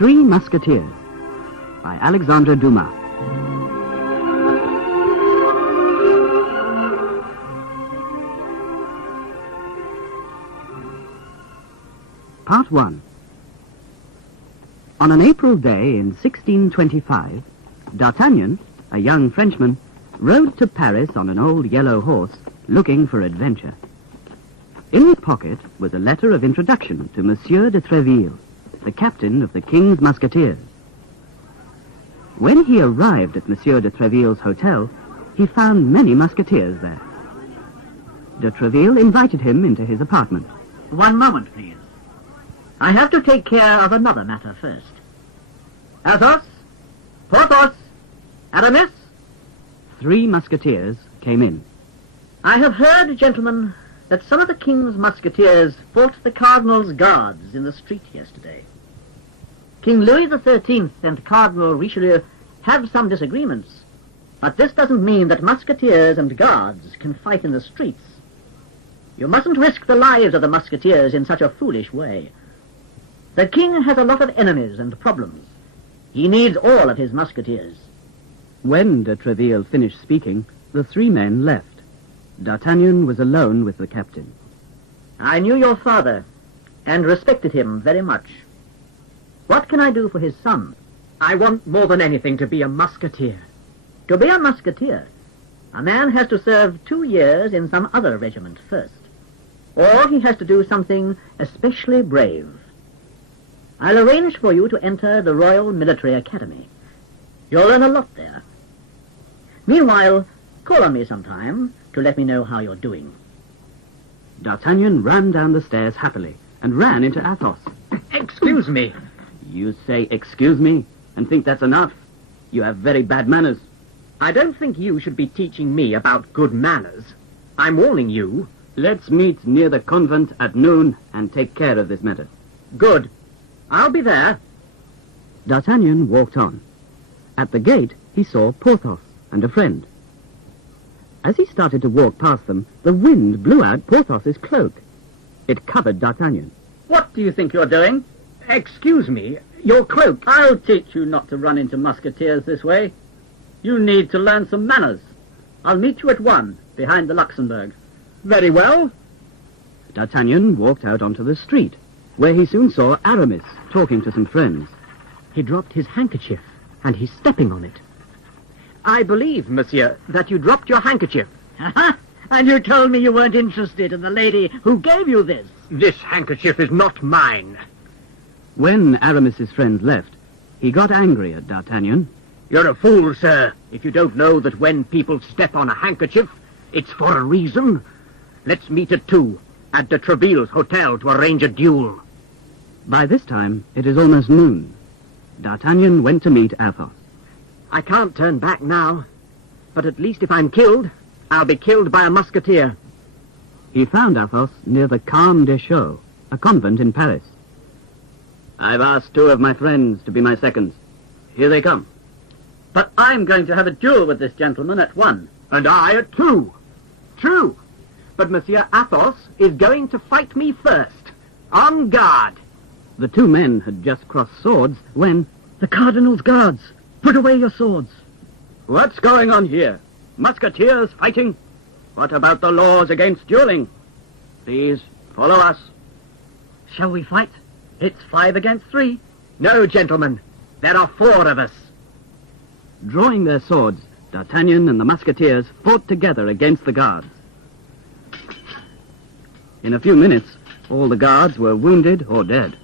Three Musketeers by Alexandre Dumas. Part 1. On an April day in 1625, D'Artagnan, a young Frenchman, rode to Paris on an old yellow horse, looking for adventure. In his pocket was a letter of introduction to Monsieur de Tréville, the captain of the King's Musketeers. When he arrived at Monsieur de Tréville's hotel, he found many musketeers there. De Tréville invited him into his apartment. One moment, please. I have to take care of another matter first. Athos, Porthos, Aramis. Three musketeers came in. I have heard, gentlemen, that some of the King's Musketeers fought the Cardinal's guards in the street yesterday. King Louis XIII and Cardinal Richelieu have some disagreements, but this doesn't mean that musketeers and guards can fight in the streets. You mustn't risk the lives of the musketeers in such a foolish way. The king has a lot of enemies and problems. He needs all of his musketeers. When de Tréville finished speaking, the three men left. D'Artagnan was alone with the captain. I knew your father and respected him very much. What can I do for his son? I want more than anything to be a musketeer. To be a musketeer, a man has to serve 2 years in some other regiment first. Or he has to do something especially brave. I'll arrange for you to enter the Royal Military Academy. You'll learn a lot there. Meanwhile, call on me sometime to let me know how you're doing. D'Artagnan ran down the stairs happily and ran into Athos. Excuse me. You say excuse me and think that's enough? You have very bad manners. I don't think you should be teaching me about good manners. I'm warning you. Let's meet near the convent at noon and take care of this matter. Good. I'll be there. D'Artagnan walked on. At the gate, he saw Porthos and a friend. As he started to walk past them, the wind blew out Porthos's cloak. It covered D'Artagnan. What do you think you're doing? Excuse me, your cloak. I'll teach you not to run into musketeers this way. You need to learn some manners. I'll meet you at 1, behind the Luxembourg. Very well. D'Artagnan walked out onto the street, where he soon saw Aramis talking to some friends. He dropped his handkerchief, and he's stepping on it. I believe, monsieur, that you dropped your handkerchief. And you told me you weren't interested in the lady who gave you this. This handkerchief is not mine. When Aramis's friends left, he got angry at D'Artagnan. You're a fool, sir, if you don't know that when people step on a handkerchief, it's for a reason. Let's meet at 2, at de Tréville's hotel to arrange a duel. By this time, it is almost noon. D'Artagnan went to meet Athos. I can't turn back now, but at least if I'm killed, I'll be killed by a musketeer. He found Athos near the Carme des Chaux, a convent in Paris. I've asked 2 of my friends to be my seconds. Here they come. But I'm going to have a duel with this gentleman at 1. And I at 2. True. But Monsieur Athos is going to fight me first. On guard. The 2 men had just crossed swords when... The Cardinal's guards! Put away your swords! What's going on here? Musketeers fighting? What about the laws against dueling? Please, follow us. Shall we fight? It's 5 against 3. No, gentlemen. There are 4 of us. Drawing their swords, D'Artagnan and the Musketeers fought together against the guards. In a few minutes, all the guards were wounded or dead.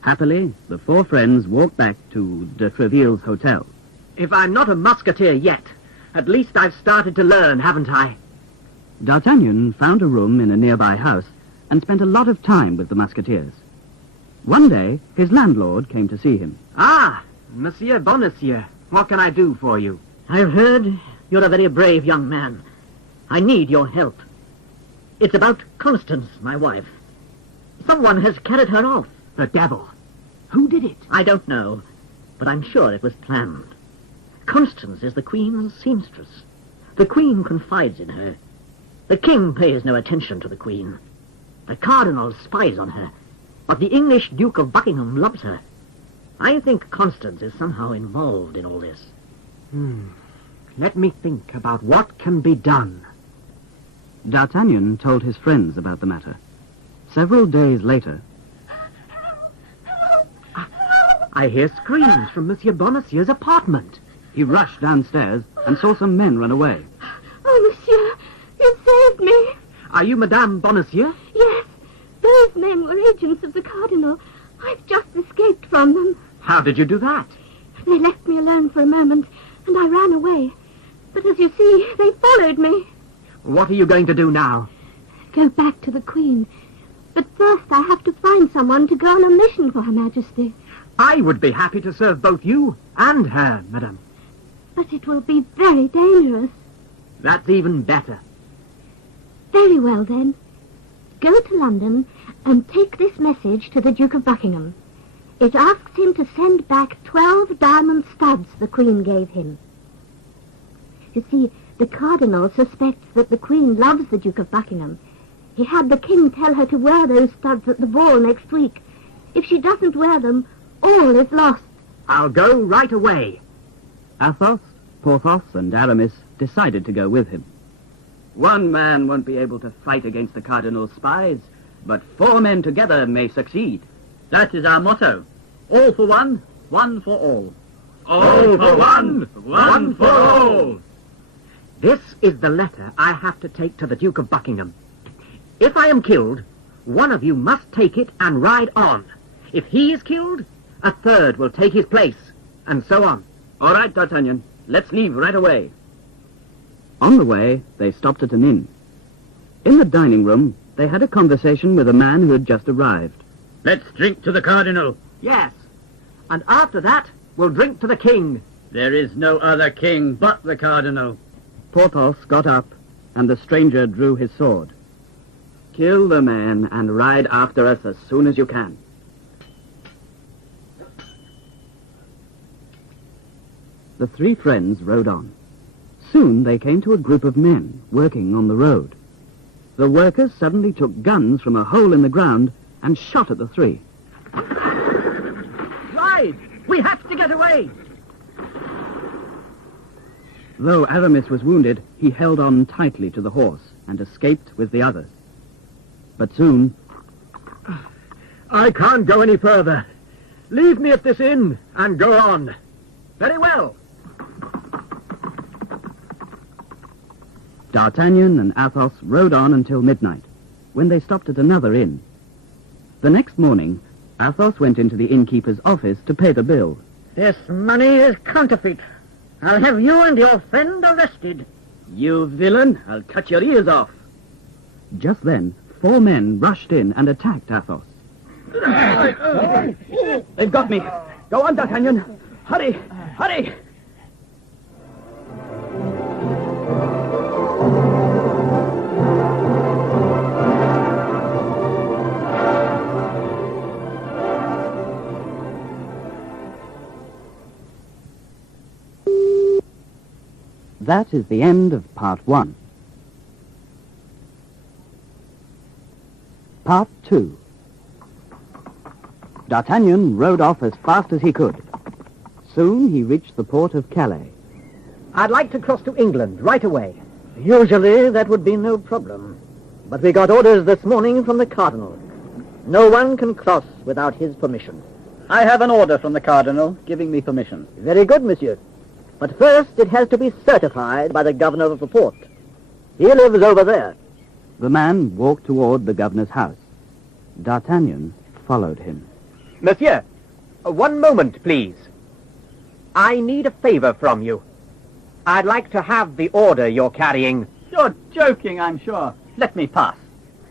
Happily, the 4 friends walked back to de Tréville's hotel. If I'm not a musketeer yet, at least I've started to learn, haven't I? D'Artagnan found a room in a nearby house and spent a lot of time with the Musketeers. One day, his landlord came to see him. Ah, Monsieur Bonacieux, what can I do for you? I've heard you're a very brave young man. I need your help. It's about Constance, my wife. Someone has carried her off. The devil. Who did it? I don't know, but I'm sure it was planned. Constance is the Queen's seamstress. The Queen confides in her. The King pays no attention to the Queen. The Cardinal spies on her, but the English Duke of Buckingham loves her. I think Constance is somehow involved in all this. Let me think about what can be done. D'Artagnan told his friends about the matter. Several days later... I hear screams from Monsieur Bonacieux's apartment. He rushed downstairs and saw some men run away. Oh, monsieur, you saved me. Are you Madame Bonacieux? Yes, those men were agents of the Cardinal. I've just escaped from them. How did you do that? They left me alone for a moment, and I ran away. But as you see, they followed me. What are you going to do now? Go back to the Queen. But first I have to find someone to go on a mission for Her Majesty. I would be happy to serve both you and her, Madame. But it will be very dangerous. That's even better. Very well, then. Go to London and take this message to the Duke of Buckingham. It asks him to send back 12 diamond studs the Queen gave him. You see, the Cardinal suspects that the Queen loves the Duke of Buckingham. He had the King tell her to wear those studs at the ball next week. If she doesn't wear them, all is lost. I'll go right away. Athos, Porthos, and Aramis decided to go with him. One man won't be able to fight against the Cardinal's spies, but 4 men together may succeed. That is our motto. All for one, one for all. All for one, one for all. This is the letter I have to take to the Duke of Buckingham. If I am killed, one of you must take it and ride on. If he is killed, a third will take his place, and so on. All right, D'Artagnan, let's leave right away. On the way, they stopped at an inn. In the dining room, they had a conversation with a man who had just arrived. Let's drink to the Cardinal. Yes, and after that, we'll drink to the King. There is no other king but the Cardinal. Porthos got up, and the stranger drew his sword. Kill the man and ride after us as soon as you can. The 3 friends rode on. Soon they came to a group of men working on the road. The workers suddenly took guns from a hole in the ground and shot at the 3. Ride! We have to get away! Though Aramis was wounded, he held on tightly to the horse and escaped with the others. But soon... I can't go any further. Leave me at this inn and go on. Very well. D'Artagnan and Athos rode on until midnight, when they stopped at another inn. The next morning, Athos went into the innkeeper's office to pay the bill. This money is counterfeit. I'll have you and your friend arrested. You villain, I'll cut your ears off. Just then, 4 men rushed in and attacked Athos. They've got me. Go on, D'Artagnan. Hurry, hurry. That is the end of part 1. Part 2. D'Artagnan rode off as fast as he could. Soon he reached the port of Calais. I'd like to cross to England right away. Usually that would be no problem. But we got orders this morning from the Cardinal. No one can cross without his permission. I have an order from the Cardinal giving me permission. Very good, monsieur. But first it has to be certified by the governor of the port. He lives over there. The man walked toward the governor's house. D'Artagnan followed him. Monsieur, 1 moment, please. I need a favor from you. I'd like to have the order you're carrying. You're joking, I'm sure. Let me pass.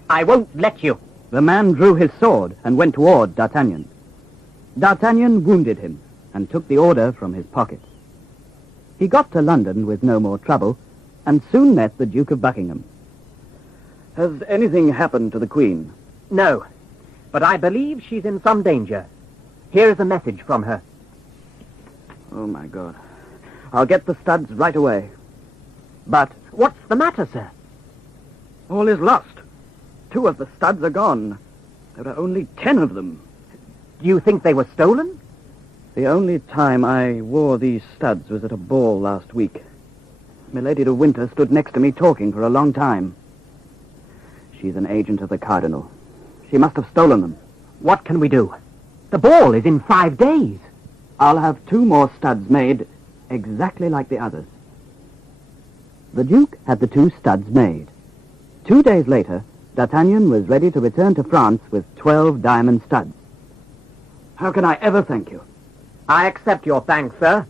I won't let you. The man drew his sword and went toward D'Artagnan. D'Artagnan wounded him and took the order from his pocket. He got to London with no more trouble and soon met the Duke of Buckingham. Has anything happened to the Queen? No, but I believe she's in some danger. Here's a message from her. Oh, my God. I'll get the studs right away. But what's the matter, sir? All is lost. 2 of the studs are gone. There are only 10 of them. Do you think they were stolen? The only time I wore these studs was at a ball last week. Milady de Winter stood next to me talking for a long time. She's an agent of the Cardinal. She must have stolen them. What can we do? The ball is in 5 days. I'll have 2 more studs made exactly like the others. The Duke had the 2 studs made. 2 days later, D'Artagnan was ready to return to France with 12 diamond studs. How can I ever thank you? I accept your thanks, sir.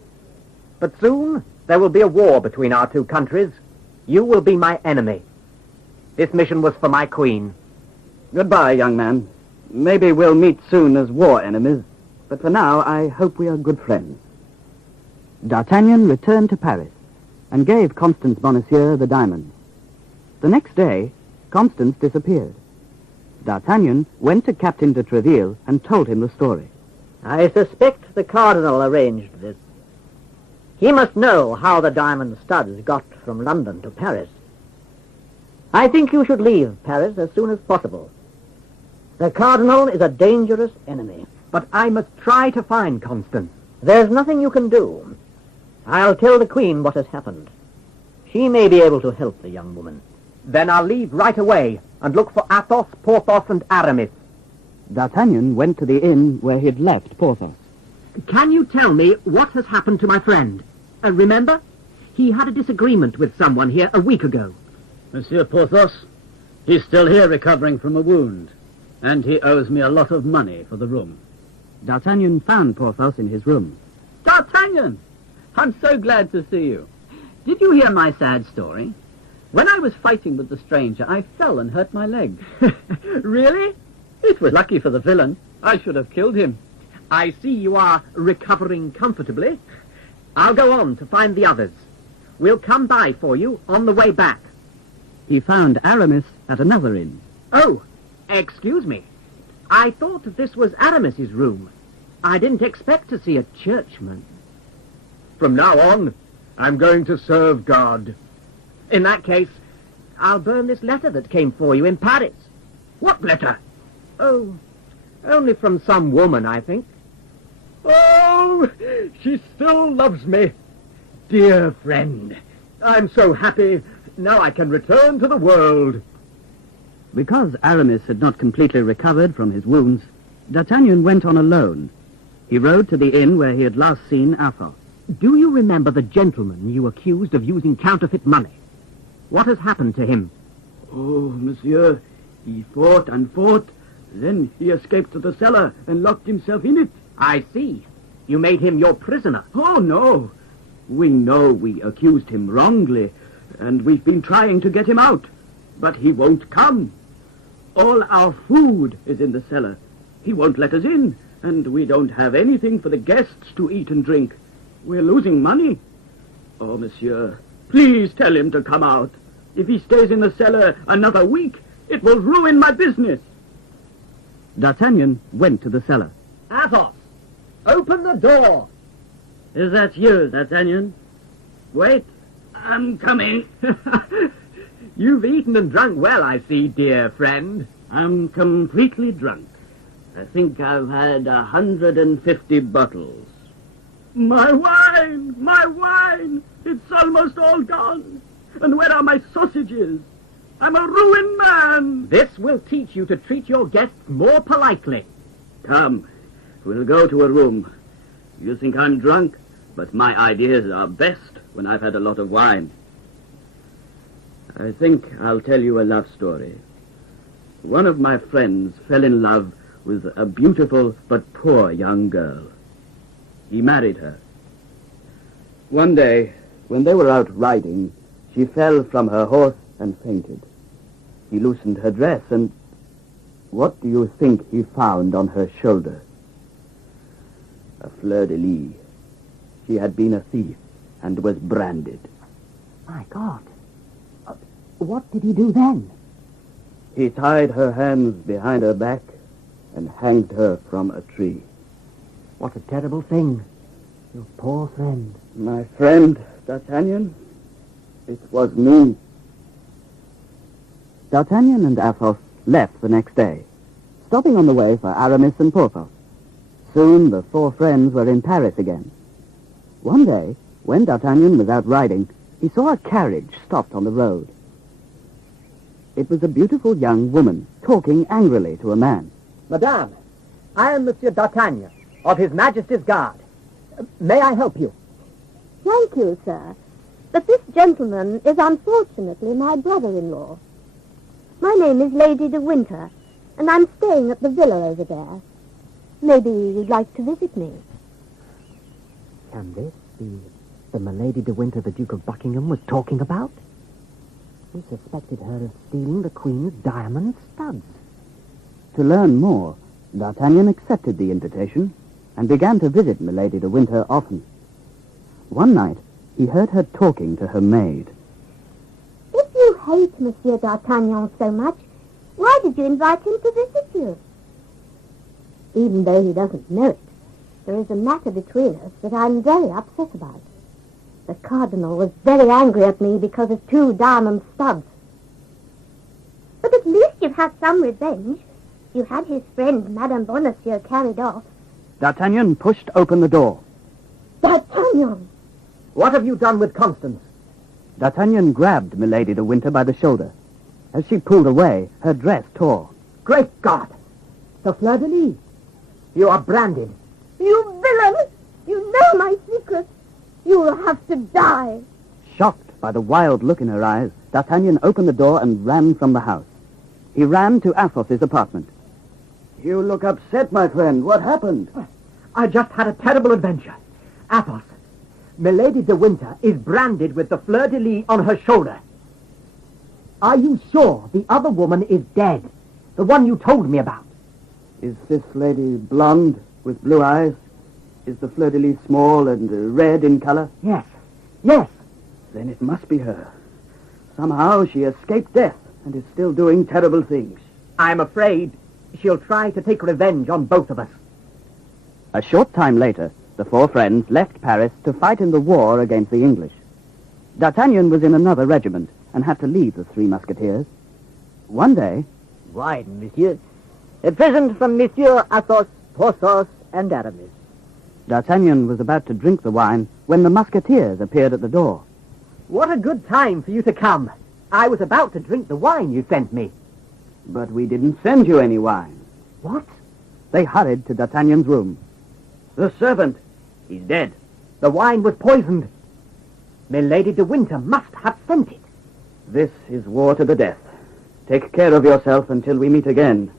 But soon there will be a war between our 2 countries. You will be my enemy. This mission was for my queen. Goodbye, young man. Maybe we'll meet soon as war enemies, but for now I hope we are good friends. D'Artagnan returned to Paris and gave Constance Bonacieux the diamonds. The next day, Constance disappeared. D'Artagnan went to Captain de Treville and told him the story. I suspect the Cardinal arranged this. He must know how the diamond studs got from London to Paris. I think you should leave Paris as soon as possible. The Cardinal is a dangerous enemy. But I must try to find Constance. There's nothing you can do. I'll tell the Queen what has happened. She may be able to help the young woman. Then I'll leave right away and look for Athos, Porthos, and Aramis. D'Artagnan went to the inn where he'd left Porthos. Can you tell me what has happened to my friend? Remember? He had a disagreement with someone here a week ago. Monsieur Porthos, he's still here recovering from a wound, and he owes me a lot of money for the room. D'Artagnan found Porthos in his room. D'Artagnan! I'm so glad to see you. Did you hear my sad story? When I was fighting with the stranger, I fell and hurt my leg. Really? It was lucky for the villain. I should have killed him. I see you are recovering comfortably. I'll go on to find the others. We'll come by for you on the way back. He found Aramis at another inn. Oh, excuse me. I thought this was Aramis's room. I didn't expect to see a churchman. From now on, I'm going to serve God. In that case, I'll burn this letter that came for you in Paris. What letter? Oh, only from some woman, I think. Oh, she still loves me. Dear friend, I'm so happy. Now I can return to the world. Because Aramis had not completely recovered from his wounds, D'Artagnan went on alone. He rode to the inn where he had last seen Athos. Do you remember the gentleman you accused of using counterfeit money? What has happened to him? Oh, monsieur, he fought and fought. Then he escaped to the cellar and locked himself in it. I see. You made him your prisoner. Oh, no. We know we accused him wrongly, and we've been trying to get him out. But he won't come. All our food is in the cellar. He won't let us in, and we don't have anything for the guests to eat and drink. We're losing money. Oh, monsieur, please tell him to come out. If he stays in the cellar another week, it will ruin my business. D'Artagnan went to the cellar. Athos, open the door. Is that you, D'Artagnan? Wait, I'm coming. You've eaten and drunk well, I see, dear friend. I'm completely drunk. I think I've had 150 bottles. My wine! My wine! It's almost all gone. And where are my sausages? I'm a ruined man. This will teach you to treat your guests more politely. Come, we'll go to a room. You think I'm drunk, but my ideas are best when I've had a lot of wine. I think I'll tell you a love story. One of my friends fell in love with a beautiful but poor young girl. He married her. One day, when they were out riding, she fell from her horse and fainted. He loosened her dress and... what do you think he found on her shoulder? A fleur-de-lis. She had been a thief and was branded. My God. What did he do then? He tied her hands behind her back and hanged her from a tree. What a terrible thing. Your poor friend. My friend, D'Artagnan? It was me. D'Artagnan and Athos left the next day, stopping on the way for Aramis and Porthos. Soon the four friends were in Paris again. One day, when D'Artagnan was out riding, he saw a carriage stopped on the road. It was a beautiful young woman talking angrily to a man. Madame, I am Monsieur D'Artagnan, of His Majesty's Guard. May I help you? Thank you, sir. But this gentleman is unfortunately my brother-in-law. My name is Lady de Winter, and I'm staying at the villa over there. Maybe you'd like to visit me. Can this be the Milady de Winter the Duke of Buckingham was talking about? He suspected her of stealing the Queen's diamond studs. To learn more, D'Artagnan accepted the invitation and began to visit Milady de Winter often. One night, he heard her talking to her maid. If you hate Monsieur D'Artagnan so much, why did you invite him to visit you? Even though he doesn't know it, there is a matter between us that I'm very upset about. The Cardinal was very angry at me because of 2 diamond studs. But at least you've had some revenge. You had his friend, Madame Bonacieux, carried off. D'Artagnan pushed open the door. D'Artagnan! What have you done with Constance? D'Artagnan grabbed Milady de Winter by the shoulder. As she pulled away, her dress tore. Great God! The fleur-de-lis! You are branded. You villain! You know my secret! You will have to die! Shocked by the wild look in her eyes, D'Artagnan opened the door and ran from the house. He ran to Athos's apartment. You look upset, my friend. What happened? I just had a terrible adventure. Athos, Milady de Winter is branded with the fleur-de-lis on her shoulder. Are you sure the other woman is dead? The one you told me about? Is this lady blonde with blue eyes? Is the fleur-de-lis small and red in color? Yes. Yes. Then it must be her. Somehow she escaped death and is still doing terrible things. I'm afraid she'll try to take revenge on both of us. A short time later, the four friends left Paris to fight in the war against the English. D'Artagnan was in another regiment and had to leave the 3 Musketeers. One day... Wine, monsieur. A present from Monsieur Athos, Porthos, and Aramis. D'Artagnan was about to drink the wine when the Musketeers appeared at the door. What a good time for you to come. I was about to drink the wine you sent me. But we didn't send you any wine. What? They hurried to D'Artagnan's room. The servant. He's dead. The wine was poisoned. Milady de Winter must have sent it. This is war to the death. Take care of yourself until we meet again.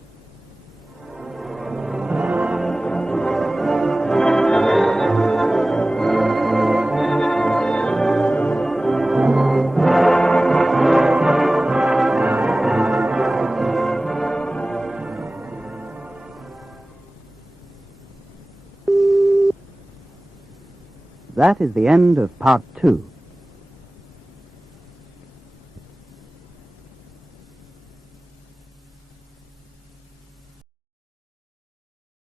That is the end of part 2.